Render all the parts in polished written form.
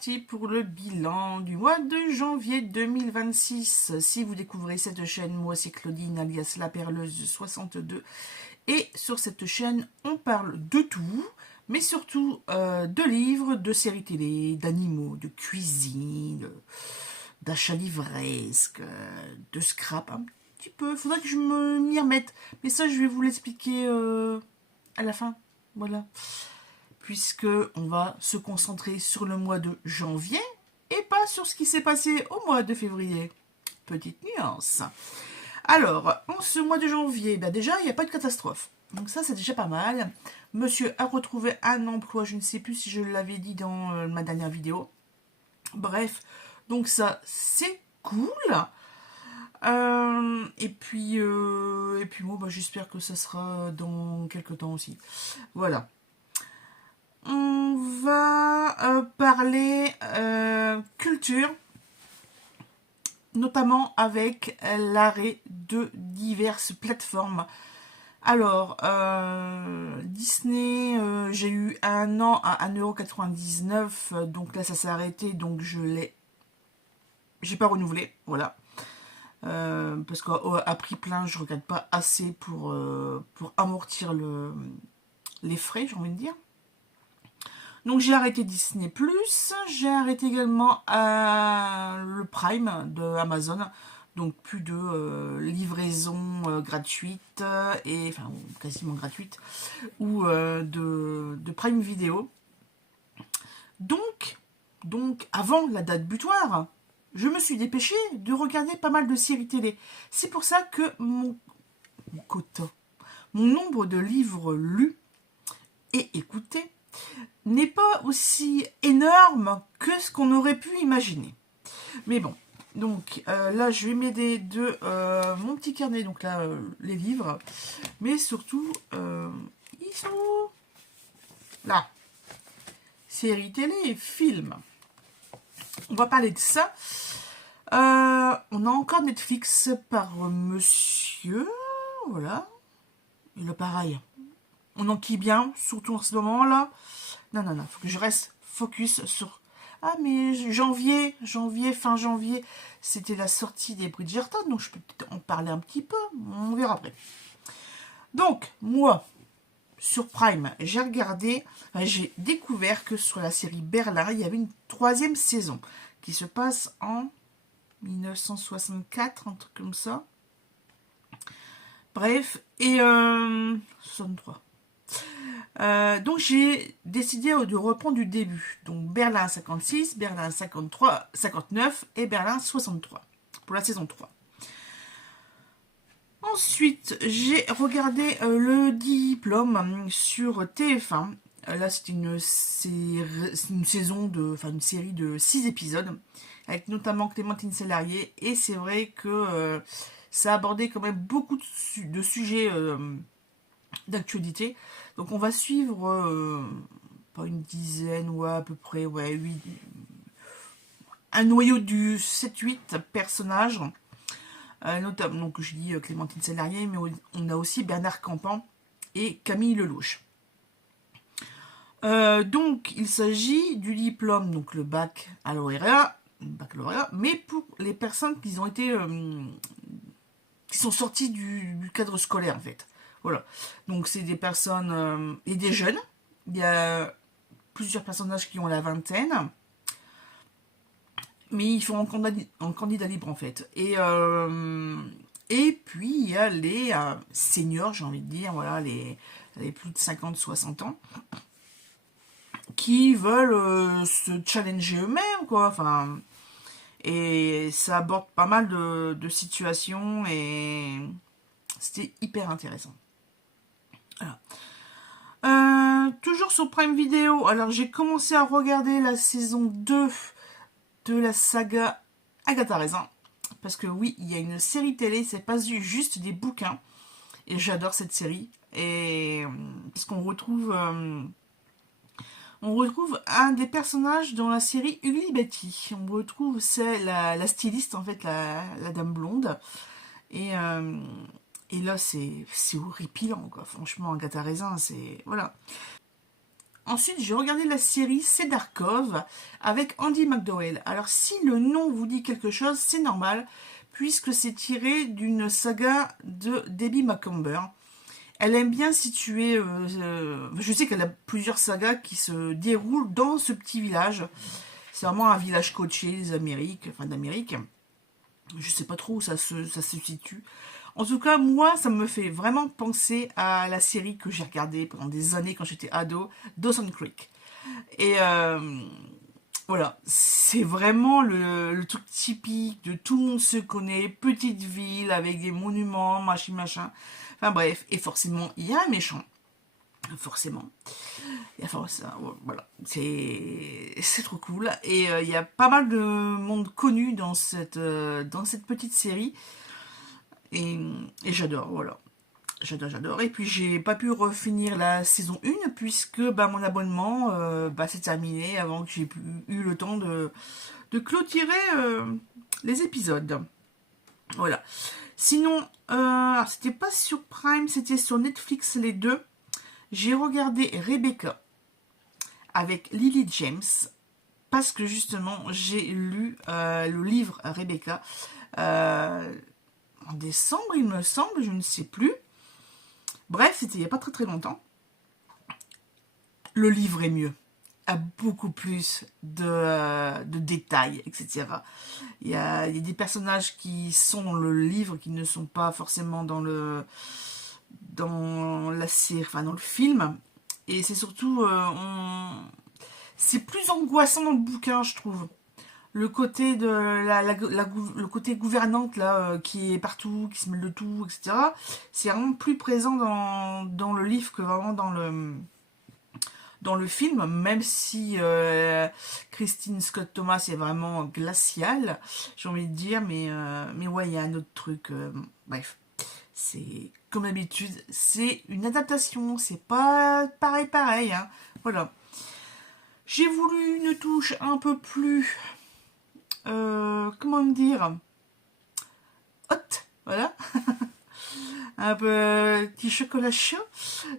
parti pour le bilan du mois de janvier 2026. Si vous découvrez cette chaîne, moi c'est Claudine alias La Perleuse 62. Et sur cette chaîne, on parle de tout, mais surtout de livres, de séries télé, d'animaux, de cuisine, d'achats livresques, de scrap, un petit peu. Faudrait que je m'y remette. Mais ça, je vais vous l'expliquer à la fin. Voilà. Puisque on va se concentrer sur le mois de janvier et pas sur ce qui s'est passé au mois de février. Petite nuance. Alors, en ce mois de janvier, déjà, il n'y a pas de catastrophe. Donc ça, c'est déjà pas mal. Monsieur a retrouvé un emploi, je ne sais plus si je l'avais dit dans ma dernière vidéo. Bref, donc ça, c'est cool. Et puis bon, j'espère que ça sera dans quelques temps aussi. Voilà. On va parler culture, notamment avec l'arrêt de diverses plateformes. Alors, Disney, j'ai eu un an à 1,99 €, donc là ça s'est arrêté, donc j'ai pas renouvelé, voilà. Parce qu'à prix plein, je regarde pas assez pour amortir les frais, j'ai envie de dire. Donc j'ai arrêté Disney+, j'ai arrêté également le Prime de Amazon, donc plus de livraison gratuite, et enfin quasiment gratuite, ou de Prime Vidéo. Donc avant la date butoir, je me suis dépêchée de regarder pas mal de séries télé. C'est pour ça que mon quota, mon nombre de livres lus et écoutés n'est pas aussi énorme que ce qu'on aurait pu imaginer. Mais bon, donc là je vais m'aider de mon petit carnet, donc là les livres, mais surtout ils sont où là, séries télé, films. On va parler de ça. On a encore Netflix par monsieur, voilà. Et là pareil, on enquille bien, surtout en ce moment là. Non, faut que je reste focus sur... Ah, mais fin janvier, c'était la sortie des Bridgerton, donc je peux peut-être en parler un petit peu, on verra après. Donc, moi, sur Prime, j'ai découvert que sur la série Berlin, il y avait une 3e saison qui se passe en 1964, un truc comme ça. Bref, et 63. Donc j'ai décidé de reprendre du début. Donc Berlin 56, Berlin 53, 59 et Berlin 63 pour la saison 3. Ensuite, j'ai regardé le diplôme sur TF1. Là, c'est une série de 6 épisodes, avec notamment Clémentine Célarié. Et c'est vrai que ça a abordé quand même beaucoup de sujets d'actualité. Donc on va suivre pas une dizaine, ou à peu près, 8, un noyau du 7-8 personnages. Notamment, donc je dis Clémentine Célarié, mais on a aussi Bernard Campan et Camille Lelouch. Donc il s'agit du diplôme, donc le baccalauréat, mais pour les personnes qui ont été qui sont sorties du cadre scolaire en fait. Voilà. Donc c'est des personnes et des jeunes. Il y a plusieurs personnages qui ont la vingtaine. Mais ils font en candidat libre en fait. Et puis il y a les seniors, j'ai envie de dire, voilà, les plus de 50-60 ans, qui veulent se challenger eux-mêmes, quoi. Enfin, et ça aborde pas mal de situations et c'était hyper intéressant. Voilà. Toujours sur Prime Video, alors j'ai commencé à regarder la saison 2 de la saga Agatha Raisin, parce que oui, il y a une série télé, c'est pas juste des bouquins, et j'adore cette série, et parce qu'on retrouve un des personnages dans la série Ugly Betty. On retrouve c'est la styliste en fait, la dame blonde, et là c'est horripilant quoi, franchement. Agatha Raisin, c'est voilà. Ensuite, j'ai regardé la série Cedarcove avec Andy McDowell. Alors, si le nom vous dit quelque chose, c'est normal, puisque c'est tiré d'une saga de Debbie Macomber. Elle aime bien situer... je sais qu'elle a plusieurs sagas qui se déroulent dans ce petit village. C'est vraiment un village côtier des Amériques, enfin d'Amérique. Je sais pas trop où ça se situe. En tout cas, moi, ça me fait vraiment penser à la série que j'ai regardée pendant des années quand j'étais ado, Dawson Creek. Et voilà, c'est vraiment le truc typique de tout le monde se connaît, petite ville avec des monuments, machin, machin. Enfin bref, et forcément, il y a un méchant. Forcément. Enfin, ça, voilà, c'est trop cool. Et il y a pas mal de monde connu dans cette petite série. Et j'adore, voilà. J'adore. Et puis j'ai pas pu refinir la saison 1 puisque bah, mon abonnement s'est terminé avant que j'ai eu le temps de clôturer les épisodes. Voilà. Sinon, c'était pas sur Prime, c'était sur Netflix les deux. J'ai regardé Rebecca avec Lily James parce que justement j'ai lu le livre Rebecca en décembre, il me semble, je ne sais plus. Bref, c'était il n'y a pas très très longtemps. Le livre est mieux, a beaucoup plus de détails, etc. Il y a des personnages qui sont dans le livre, qui ne sont pas forcément dans la série, enfin dans le film. Et c'est surtout, c'est plus angoissant dans le bouquin, je trouve. Le côté de le côté gouvernante là qui est partout, qui se mêle de tout, etc. C'est vraiment plus présent dans le livre que vraiment dans le film, même si Christine Scott Thomas est vraiment glaciale, j'ai envie de dire, mais ouais, il y a un autre truc. Bref, c'est comme d'habitude, c'est une adaptation, c'est pas pareil, hein. Voilà. J'ai voulu une touche un peu plus, comment dire, hot, voilà. Un petit chocolat chaud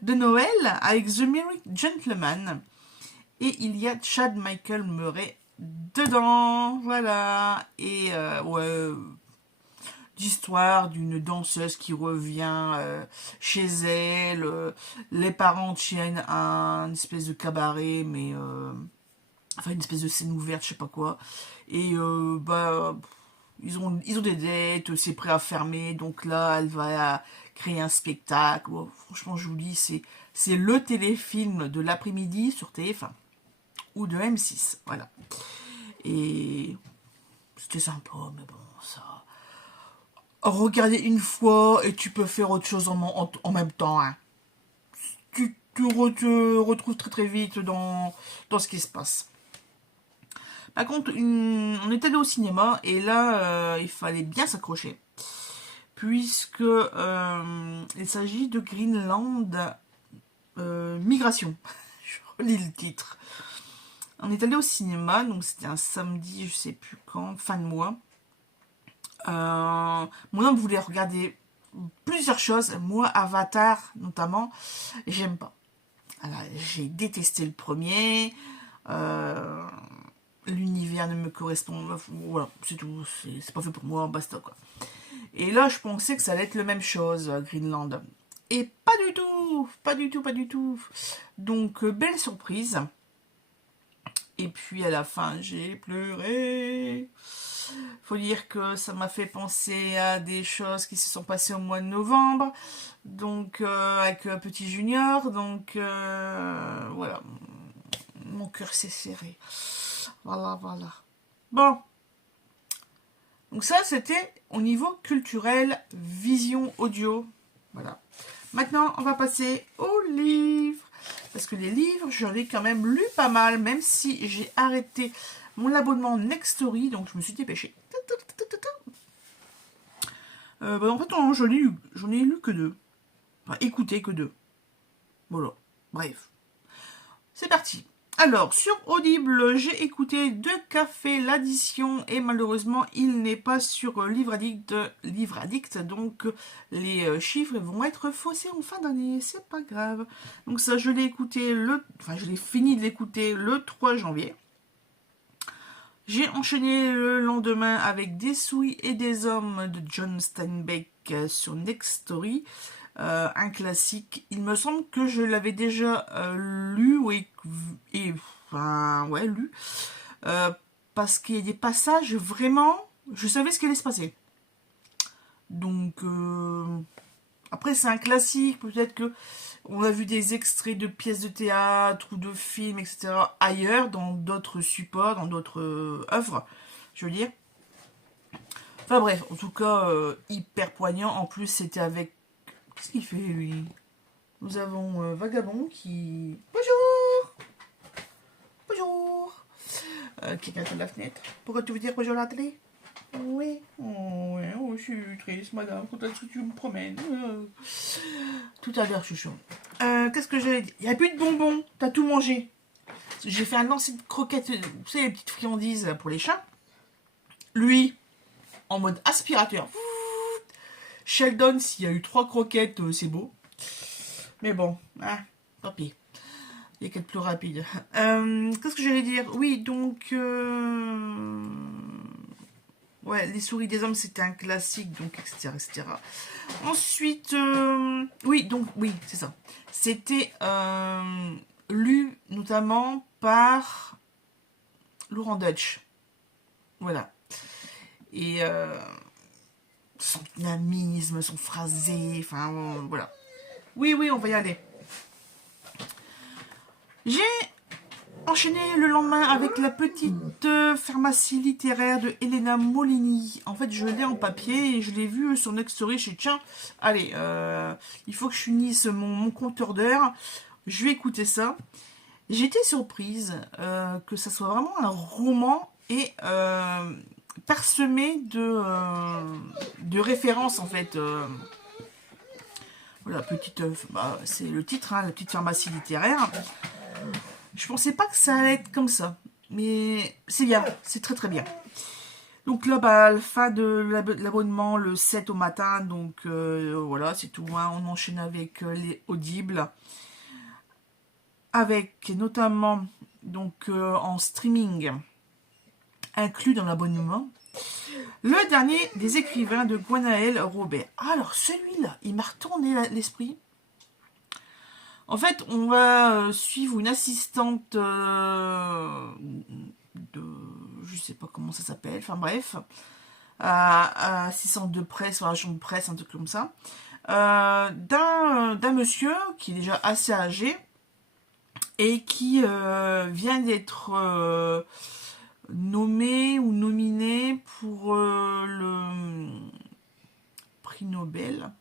de Noël avec The Merry Gentleman. Et il y a Chad Michael Murray dedans, voilà. Et ouais, d'histoire d'une danseuse qui revient chez elle. Les parents tiennent un espèce de cabaret, mais enfin une espèce de scène ouverte, je sais pas quoi. Et bah ils ont des dettes, c'est prêt à fermer, donc là elle va créer un spectacle. Bon, franchement, je vous dis, c'est le téléfilm de l'après-midi sur TF1 ou de M6, voilà. Et c'était sympa, mais bon, ça. Regarder une fois et tu peux faire autre chose en même temps, hein. Tu te retrouves très très vite dans ce qui se passe. Par contre, on est allé au cinéma et là, il fallait bien s'accrocher. Puisque il s'agit de Greenland Migration. Je relis le titre. On est allé au cinéma, donc c'était un samedi, je sais plus quand, fin de mois. Mon homme voulait regarder plusieurs choses. Moi, Avatar, notamment, j'aime pas. Alors, j'ai détesté le premier. L'univers ne me correspond. Voilà, c'est tout. C'est pas fait pour moi, basta quoi. Et là, je pensais que ça allait être la même chose, Greenland. Et pas du tout, pas du tout, pas du tout. Donc, belle surprise. Et puis, à la fin, j'ai pleuré. Faut dire que ça m'a fait penser à des choses qui se sont passées au mois de novembre. Donc, avec Petit Junior. Donc, voilà. Mon cœur s'est serré. Voilà, voilà. Bon. Donc ça, c'était au niveau culturel, vision audio. Voilà. Maintenant, on va passer aux livres. Parce que les livres, j'en ai quand même lu pas mal, même si j'ai arrêté mon abonnement Nextory, donc je me suis dépêchée. En fait, j'en ai lu que 2. Enfin, écouté que 2. Voilà. Bref. C'est parti. Alors, sur Audible, j'ai écouté De Café l'addition et malheureusement, il n'est pas sur Livre Addict, donc les chiffres vont être faussés en fin d'année, c'est pas grave. Donc ça, je l'ai écouté je l'ai fini de l'écouter le 3 janvier. J'ai enchaîné le lendemain avec Des souris et des hommes de John Steinbeck sur Next Story. Un classique. Il me semble que je l'avais déjà lu lu. Parce qu'il y a des passages vraiment, je savais ce qui allait se passer. Donc après c'est un classique. Peut-être que on a vu des extraits de pièces de théâtre ou de films, etc. ailleurs, dans d'autres supports, dans d'autres œuvres. Je veux dire. Enfin bref, en tout cas hyper poignant. En plus c'était avec. Qu'est-ce qu'il fait lui? Nous avons Vagabond qui... Bonjour. Bonjour. Qui regarde la fenêtre. Pourquoi tu veux dire bonjour à la télé? Oui. Oh, ouais, oh, je suis triste, madame. Quand est-ce que tu me promènes? Tout à l'heure, chouchou. Qu'est-ce que j'allais dire? Il n'y a plus de bonbons. T'as tout mangé. J'ai fait un lancer de croquettes. Vous savez, les petites friandises pour les chats. Lui, en mode aspirateur. Sheldon, s'il y a eu 3 croquettes, c'est beau. Mais bon, tant pis. Il y a qu'à être plus rapide. Qu'est-ce que j'allais dire? Oui, donc... ouais, Les souris des hommes, c'était un classique, donc etc. etc. Ensuite, oui, c'est ça. C'était lu notamment par Laurent Deutsch. Voilà. Et son dynamisme, son phrasé, enfin, voilà. Oui, on va y aller. J'ai enchaîné le lendemain avec la petite pharmacie littéraire de Elena Molini. En fait, je l'ai en papier et je l'ai vu sur Next Story. Je suis tiens, allez, il faut que je finisse mon compteur d'heures. Je vais écouter ça. J'ai été surprise que ça soit vraiment un roman et parsemé de références en fait. Voilà, c'est le titre, la petite pharmacie littéraire. Je pensais pas que ça allait être comme ça, mais c'est bien, c'est très très bien. Donc là, fin de l'abonnement le 7 au matin, donc voilà, c'est tout. Hein. On enchaîne avec les audibles, avec notamment donc en streaming inclus dans l'abonnement. Le dernier des écrivains de Gwenaël Robert. Alors celui-là, il m'a retourné l'esprit. En fait, on va suivre une assistante de... Je sais pas comment ça s'appelle, enfin bref. Assistante de presse, ou agent de presse, un truc comme ça. D'un monsieur qui est déjà assez âgé et qui vient d'être nommé ou nominé pour le prix Nobel,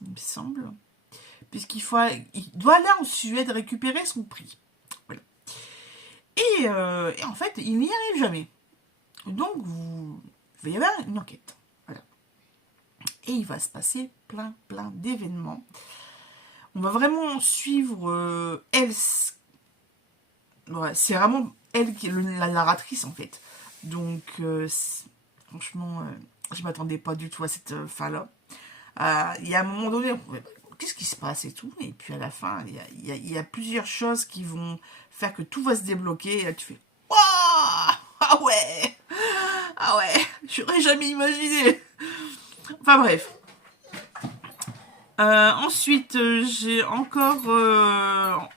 il me semble. Puisqu'il doit aller en Suède récupérer son prix. Voilà. Et en fait, il n'y arrive jamais. Donc, il va y avoir une enquête. Voilà. Et il va se passer plein d'événements. On va vraiment suivre elle. Voilà, c'est vraiment elle qui est la narratrice, en fait. Donc, franchement, je ne m'attendais pas du tout à cette fin-là. Il y a un moment donné, qu'est-ce qui se passe et tout, et puis à la fin il y a plusieurs choses qui vont faire que tout va se débloquer, et là tu fais waouh, ah ouais, j'aurais jamais imaginé. Enfin bref. Ensuite j'ai encore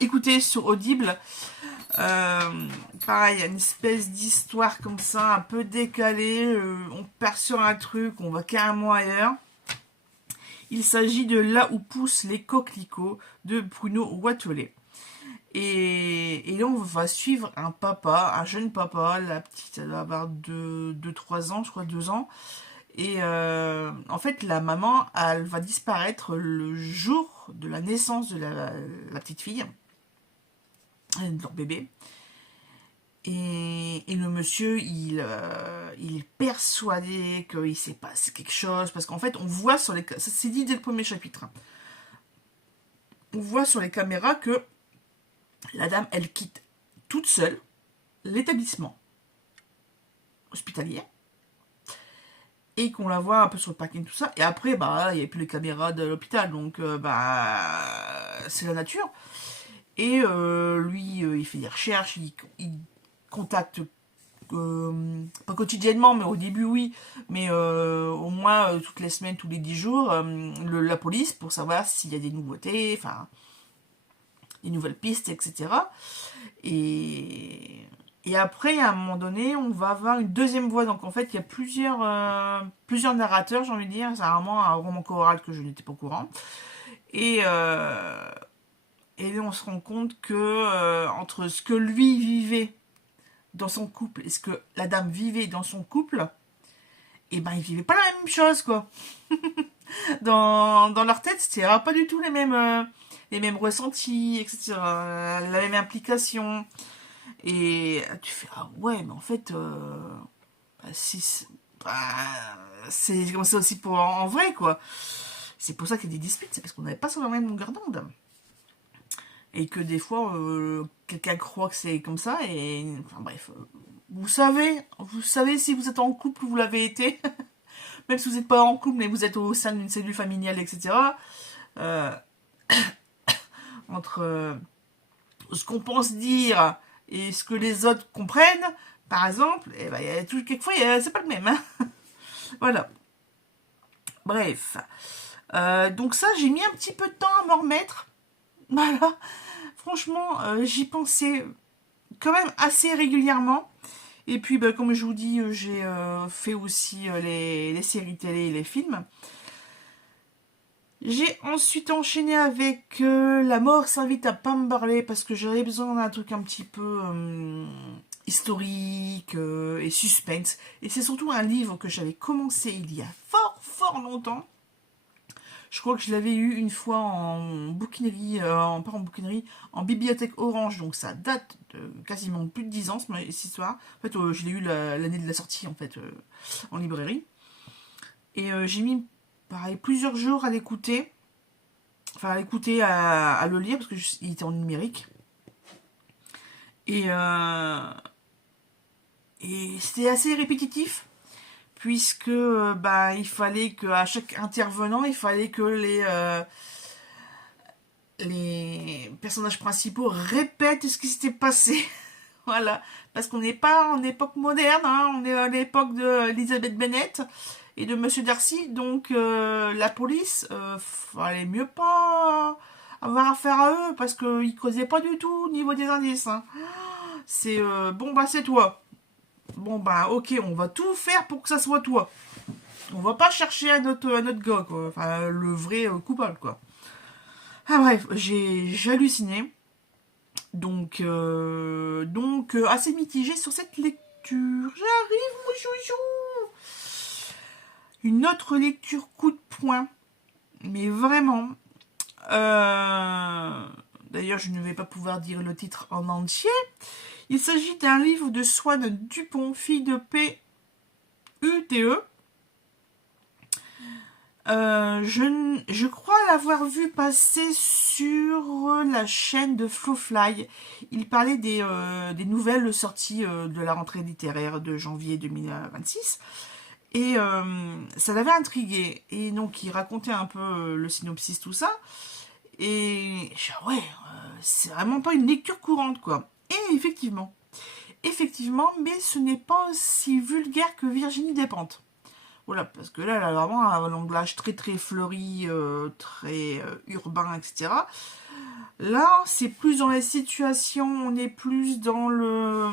écouté sur Audible pareil, une espèce d'histoire comme ça un peu décalée, on part sur un truc, on va carrément ailleurs. Il s'agit de Là où poussent les coquelicots de Bruno Watelet. Et là, on va suivre un jeune papa. La petite, elle va avoir 2-3 ans, je crois 2 ans. Et en fait, la maman, elle va disparaître le jour de la naissance de la petite fille, de leur bébé. Et le monsieur, il est persuadé qu'il s'est passé quelque chose. Parce qu'en fait, on voit sur les... C'est dit dès le premier chapitre. On voit sur les caméras que La dame, elle quitte toute seule l'établissement hospitalier et qu'on la voit un peu sur le parking, tout ça. Et après, bah, il n'y a plus les caméras de l'hôpital, donc bah, c'est la nature. Et lui, il fait des recherches, il contacte, pas quotidiennement, mais au début, oui, mais au moins toutes les semaines, tous les 10 jours, la police pour savoir s'il y a des nouveautés, enfin, des nouvelles pistes, etc. Et, et après, à un moment donné, on va avoir une deuxième voix. Donc en fait, il y a plusieurs narrateurs, j'ai envie de dire. C'est vraiment un roman choral que je n'étais pas au courant. Et, euh, et là, on se rend compte que entre ce que lui vivait dans son couple et ce que la dame vivait dans son couple, et ben ils vivaient pas la même chose, quoi. Dans leur tête, c'était pas du tout les mêmes ressentis, etc. La même implication. Et tu fais, ah ouais, mais en fait, bah, si, bah, c'est comme ça aussi pour en vrai, quoi. C'est pour ça qu'il y a des disputes, c'est parce qu'on n'avait pas sur la même longueur d'onde. Et que des fois, quelqu'un croit que c'est comme ça, et enfin bref, vous savez si vous êtes en couple ou vous l'avez été, même si vous n'êtes pas en couple, mais vous êtes au sein d'une cellule familiale, etc. Euh, entre ce qu'on pense dire et ce que les autres comprennent, par exemple, eh ben, quelquefois, c'est pas le même. Hein. Voilà. Bref. Donc ça, j'ai mis un petit peu de temps à m'en remettre. Voilà. Franchement, j'y pensais quand même assez régulièrement. Et puis, bah, comme je vous dis, j'ai fait aussi les séries télé et les films. J'ai ensuite enchaîné avec La mort s'invite à Pemberley parce que j'avais besoin d'un truc un petit peu historique et suspense. Et c'est surtout un livre que j'avais commencé il y a fort longtemps. Je crois que je l'avais eu une fois en bouquinerie, pas en bouquinerie, en bibliothèque Orange, donc ça date de quasiment plus de 10 ans, cette histoire. En fait, je l'ai eu l'année de la sortie, en fait, en librairie. Et j'ai mis, pareil, plusieurs jours à l'écouter, enfin à l'écouter, à le lire, parce qu'il était en numérique. Et, euh, et c'était assez répétitif, puisque bah, il fallait qu'à chaque intervenant, il fallait que les personnages principaux répètent ce qui s'était passé. Voilà, parce qu'on n'est pas en époque moderne, hein, on est à l'époque de Elizabeth Bennet et de Monsieur Darcy, donc la police, fallait mieux pas avoir affaire à eux, parce qu'ils causaient pas du tout au niveau des indices. Hein. C'est, bon bah c'est toi. Bon bah ok, on va tout faire pour que ça soit toi. On va pas chercher un autre gars, quoi. Enfin, le vrai coupable, quoi. Ah bref, j'ai halluciné. Donc assez mitigé sur cette lecture. J'arrive, mon chouchou. Une autre lecture coup de poing. Mais vraiment. D'ailleurs, je ne vais pas pouvoir dire le titre en entier. Il s'agit d'un livre de Swann Dupont, fille de paix UTE. Je crois l'avoir vu passer sur la chaîne de Flowfly. Il parlait des nouvelles sorties de la rentrée littéraire de janvier 2026. Et ça l'avait intrigué. Et donc, il racontait un peu le synopsis, tout ça. Et ouais, c'est vraiment pas une lecture courante, quoi. Et effectivement, mais ce n'est pas aussi vulgaire que Virginie Despentes. Voilà, parce que là, elle a vraiment un langage très fleuri, très urbain, etc. Là, c'est plus dans les situations, on est plus euh,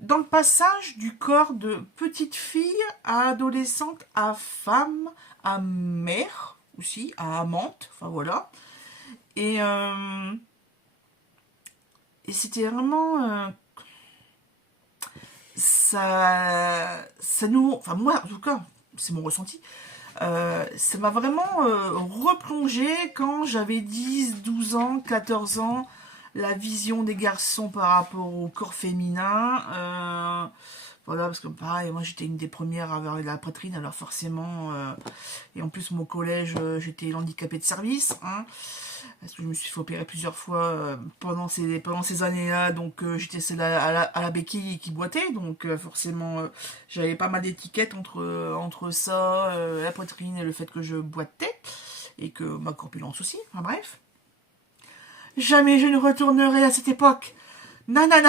dans le passage du corps de petite fille à adolescente, à femme, à mère aussi, à amante, enfin voilà. Et, euh, et c'était vraiment ça nous, enfin moi en tout cas, c'est mon ressenti. Ça m'a vraiment replongé quand j'avais 10, 12 ans, 14 ans, la vision des garçons par rapport au corps féminin. Voilà, parce que pareil, moi j'étais une des premières à avoir la poitrine, alors forcément, et en plus mon collège, j'étais handicapée de service, hein, parce que je me suis fait opérer plusieurs fois pendant ces années-là, donc j'étais celle à la béquille qui boitait, donc forcément j'avais pas mal d'étiquettes entre ça, la poitrine et le fait que je boitais, et que ma corpulence aussi, enfin bref. Jamais je ne retournerai à cette époque. Nanana.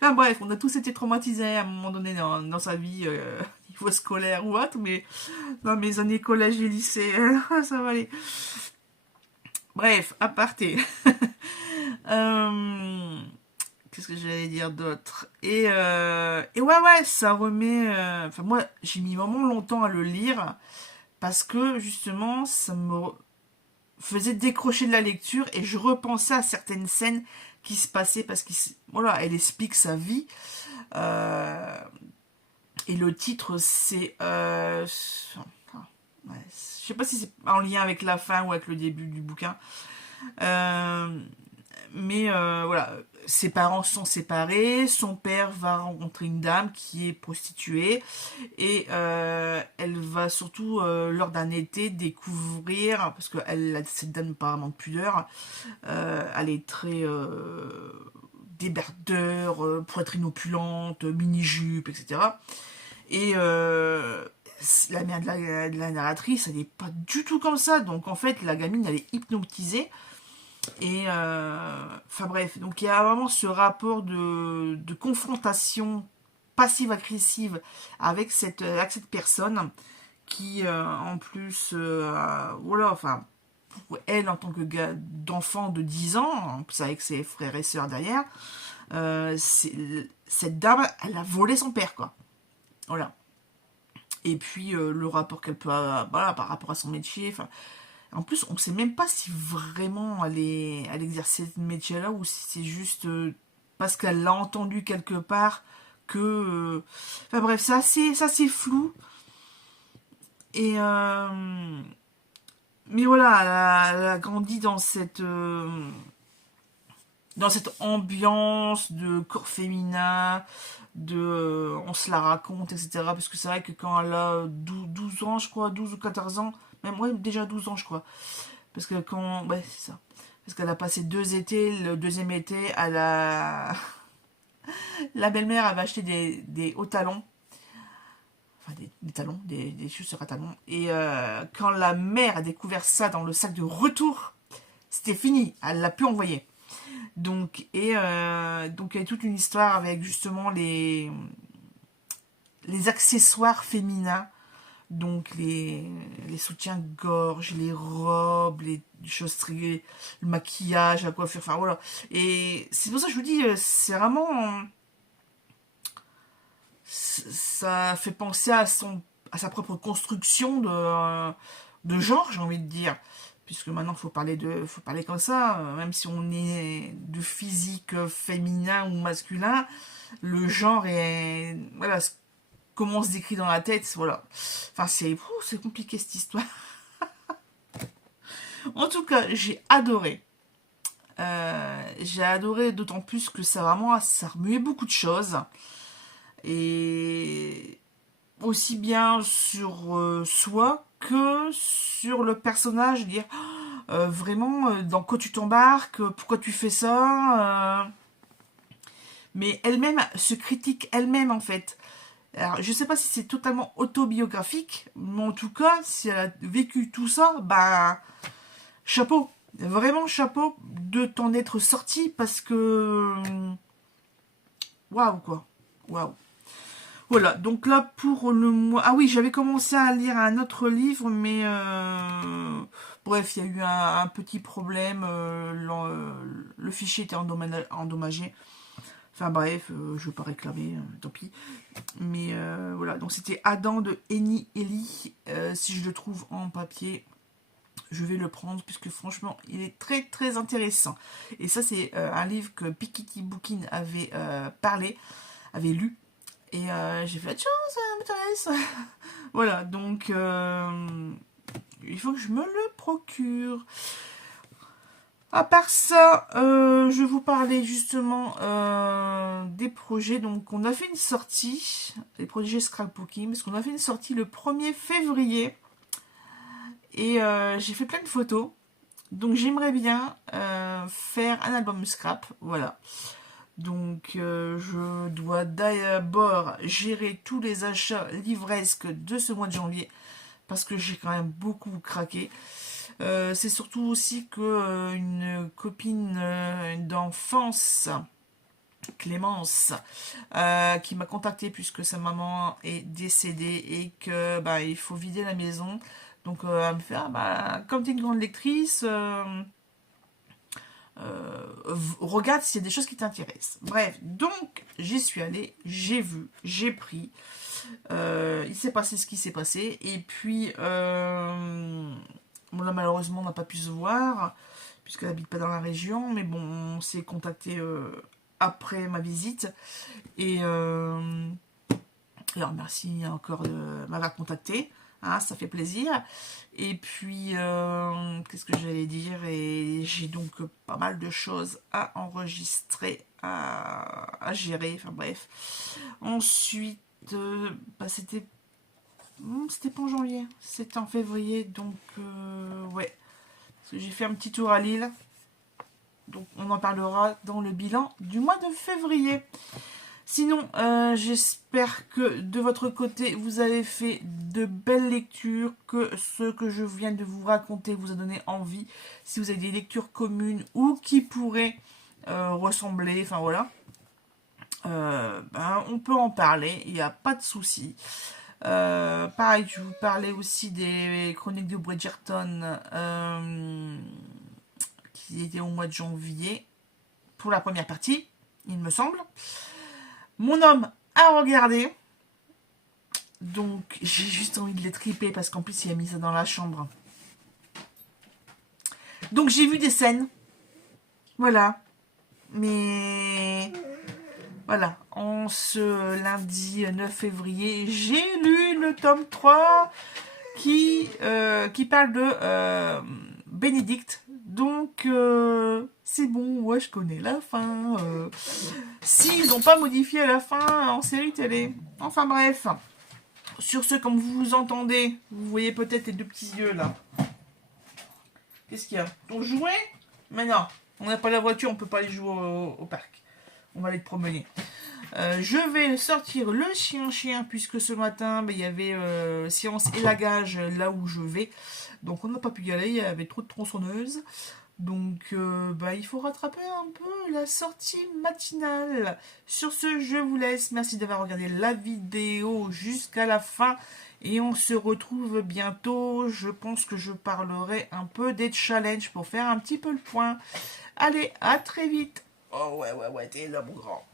Enfin bref, on a tous été traumatisés à un moment donné dans sa vie, niveau scolaire ou autre, mais dans mes années collège et lycée, ça va aller. Bref, aparté. Euh, Qu'est-ce que j'allais dire d'autre, et ouais, ça remet... Enfin, moi, j'ai mis vraiment longtemps à le lire, parce que, justement, ça me faisait décrocher de la lecture, et je repensais à certaines scènes qui se passaient, parce que, voilà, elle explique sa vie. Euh, et le titre, c'est... enfin, ouais, je sais pas si c'est en lien avec la fin ou avec le début du bouquin. Euh, mais voilà, ses parents sont séparés, son père va rencontrer une dame qui est prostituée, et elle va surtout, lors d'un été, découvrir, parce que cette dame apparemment de pudeur, elle est très débardeur, poitrine opulente, mini-jupe, etc. Et la mère de la narratrice, elle n'est pas du tout comme ça. Donc en fait, la gamine, elle est hypnotisée. Et enfin bref, donc il y a vraiment ce rapport de confrontation passive-agressive avec cette personne qui, en plus, voilà, enfin, pour elle, en tant que d'enfant de 10 ans, en plus avec ses frères et sœurs derrière, cette dame, elle a volé son père, quoi. Voilà. Et puis le rapport qu'elle peut avoir, voilà, par rapport à son métier. Enfin, en plus, on ne sait même pas si vraiment elle exerçait ce métier-là ou si c'est juste parce qu'elle l'a entendu quelque part que... Enfin bref, c'est assez flou. Et... mais voilà, elle a grandi dans cette ambiance de corps féminin, on se la raconte, etc. Parce que c'est vrai que quand elle a 12 ans, je crois, 12 ou 14 ans, même ouais, déjà 12 ans, je crois. Parce que quand. Ouais, c'est ça. Parce qu'elle a passé 2 étés, le deuxième été, la belle-mère avait acheté des hauts talons. Enfin, des talons, des chaussures à talons. Et quand la mère a découvert ça dans le sac de retour, c'était fini. Elle l'a pu envoyer. Donc il y a toute une histoire avec justement les accessoires féminins, donc les soutiens-gorge, les robes, les choses le maquillage, la coiffure, enfin voilà. Et c'est pour ça que je vous dis, c'est vraiment... Ça fait penser à sa propre construction de genre, j'ai envie de dire. Puisque maintenant, faut parler comme ça, même si on est de physique féminin ou masculin, le genre est, voilà, comment on se décrit dans la tête, voilà. Enfin, c'est compliqué cette histoire. En tout cas, j'ai adoré. J'ai adoré d'autant plus que ça remuait beaucoup de choses. Et aussi bien sur soi que sur le personnage, dire vraiment dans quoi tu t'embarques, pourquoi tu fais ça, mais elle-même se critique elle-même en fait. Alors je sais pas si c'est totalement autobiographique, mais en tout cas si elle a vécu tout ça, bah chapeau, vraiment chapeau de t'en être sorti parce que waouh quoi, waouh. Voilà, donc là pour le mois... Ah oui, j'avais commencé à lire un autre livre, mais bref, il y a eu un petit problème, le fichier était endommagé. Enfin bref, je ne vais pas réclamer, tant pis. Mais voilà, donc c'était Adam de Eni Eli. Si je le trouve en papier, je vais le prendre, puisque franchement, il est très très intéressant. Et ça, c'est un livre que Pikiti Bookin avait avait lu. Et j'ai fait, tiens, ça m'intéresse. Voilà, donc il faut que je me le procure. À part ça, je vais vous parler justement des projets. Donc, on a fait une sortie, les projets scrapbooking, parce qu'on a fait une sortie le 1er février. Et j'ai fait plein de photos. Donc, j'aimerais bien faire un album scrap. Voilà. Donc, je dois d'abord gérer tous les achats livresques de ce mois de janvier. Parce que j'ai quand même beaucoup craqué. C'est surtout aussi que une copine d'enfance, Clémence, qui m'a contacté puisque sa maman est décédée et que bah, il faut vider la maison. Donc elle me fait ah, bah, comme tu es une grande lectrice, regarde s'il y a des choses qui t'intéressent. Bref, donc j'y suis allée, j'ai vu, j'ai pris. Il s'est passé ce qui s'est passé. Et puis, bon, là, malheureusement, on n'a pas pu se voir, puisqu'elle n'habite pas dans la région. Mais bon, on s'est contacté après ma visite. Et alors, merci encore de m'avoir contacté. Hein, ça fait plaisir. Et puis, qu'est-ce que j'allais dire? Et j'ai donc pas mal de choses à enregistrer, à gérer. Enfin bref. Ensuite, bah, c'était pas en janvier, c'était en février, donc ouais. Parce que j'ai fait un petit tour à Lille. Donc on en parlera dans le bilan du mois de février. Sinon, j'espère que de votre côté, vous avez fait de belles lectures, que ce que je viens de vous raconter vous a donné envie. Si vous avez des lectures communes ou qui pourraient ressembler, enfin voilà. Ben, on peut en parler, il n'y a pas de souci. Pareil, je vous parlais aussi des chroniques de Bridgerton qui étaient au mois de janvier pour la première partie, il me semble. Mon homme a regardé, donc j'ai juste envie de les triper parce qu'en plus il a mis ça dans la chambre. Donc j'ai vu des scènes, voilà, mais voilà, en ce lundi 9 février, j'ai lu le tome 3 qui parle de Bénédicte. Donc, c'est bon, ouais, je connais la fin. S'ils n'ont pas modifié la fin en série télé. Enfin bref. Sur ce, comme vous vous entendez, vous voyez peut-être les deux petits yeux là. Qu'est-ce qu'il y a? Ton jouet? Mais non, on n'a pas la voiture, on peut pas aller jouer au parc. On va aller te promener. Je vais sortir le chien puisque ce matin il y avait séance élagage là où je vais, donc on n'a pas pu y aller, il y avait trop de tronçonneuses, donc il faut rattraper un peu la sortie matinale. Sur ce, je vous laisse, merci d'avoir regardé la vidéo jusqu'à la fin et on se retrouve bientôt. Je pense que je parlerai un peu des challenges pour faire un petit peu le point. Allez, à très vite. Oh ouais, t'es là mon grand.